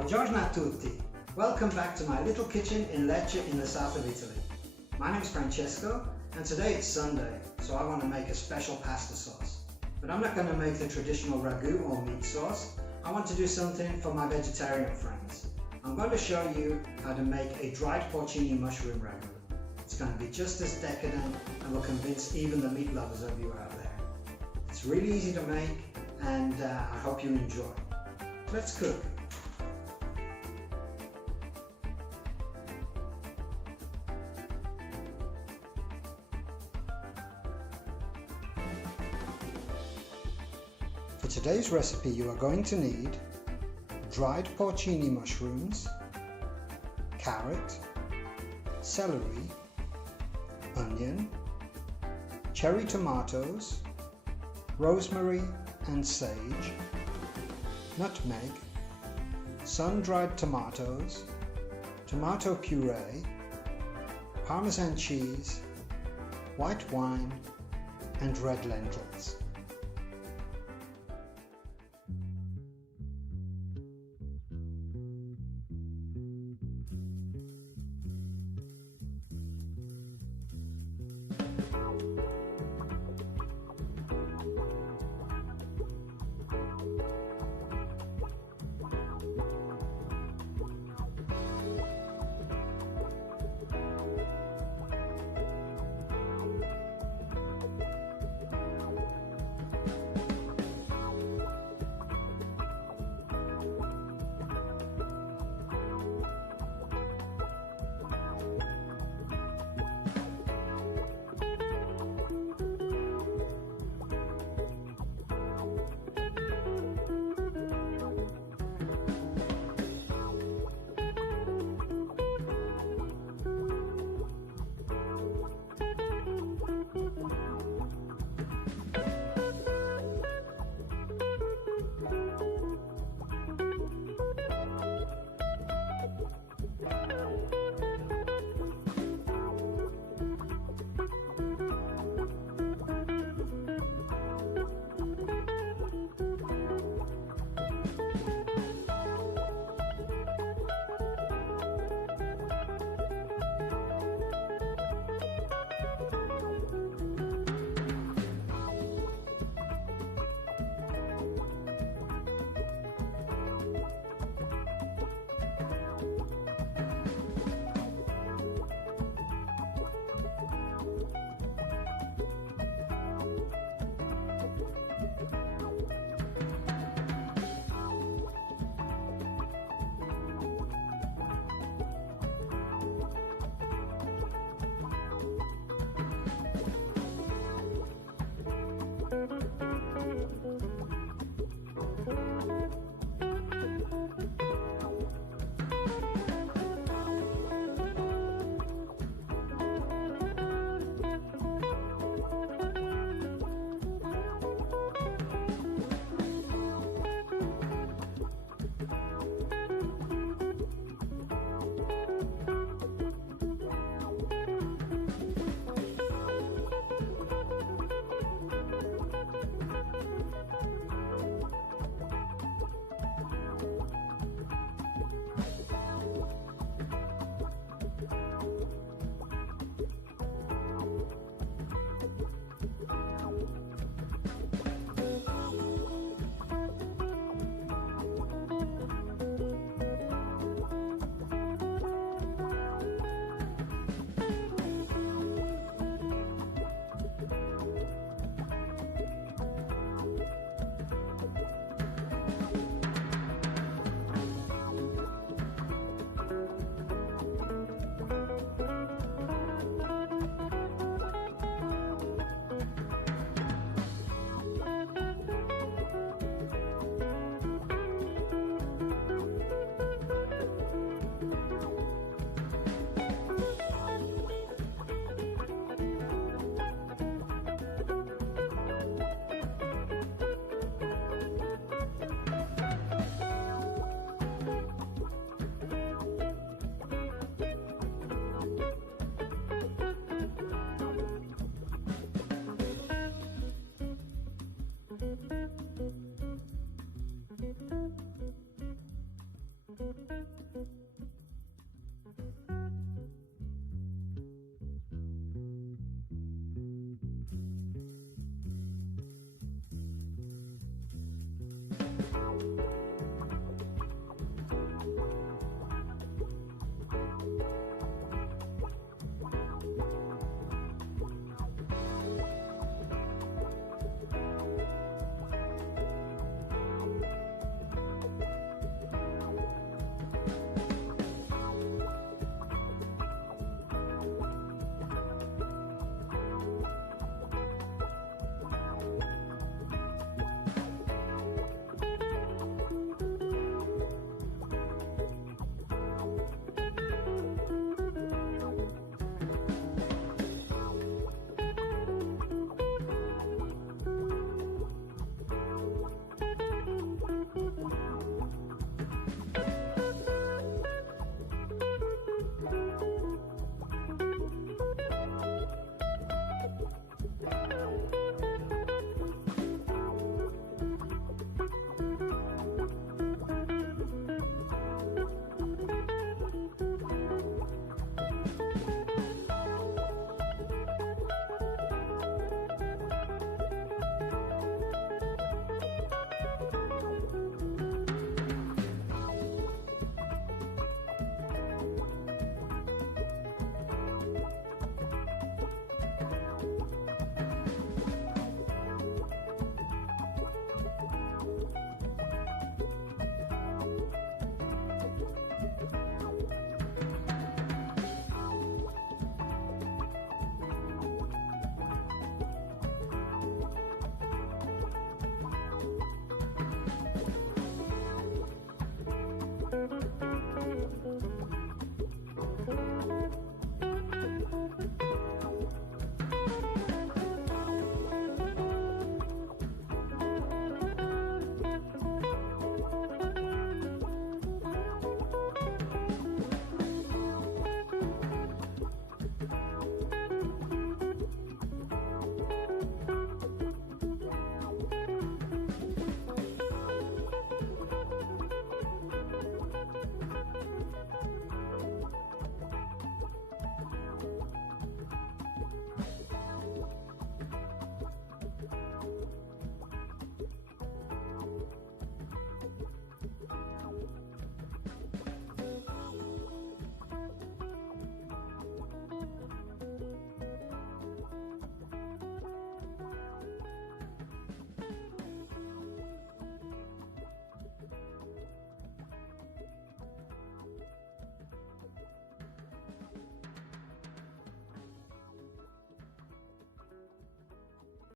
Buongiorno a tutti! Welcome back to my little kitchen in Lecce in the south of Italy. My name is Francesco and today it's Sunday, so I want to make a special pasta sauce. But I'm not going to make the traditional ragu or meat sauce. I want to do something for my vegetarian friends. I'm going to show you how to make a dried porcini mushroom ragu. It's going to be just as decadent and will convince even the meat lovers of you out there. It's really easy to make and I hope you enjoy. Let's cook. For today's recipe you are going to need dried porcini mushrooms, carrot, celery, onion, cherry tomatoes, rosemary and sage, nutmeg, sun-dried tomatoes, tomato puree, Parmesan cheese, white wine and red lentils.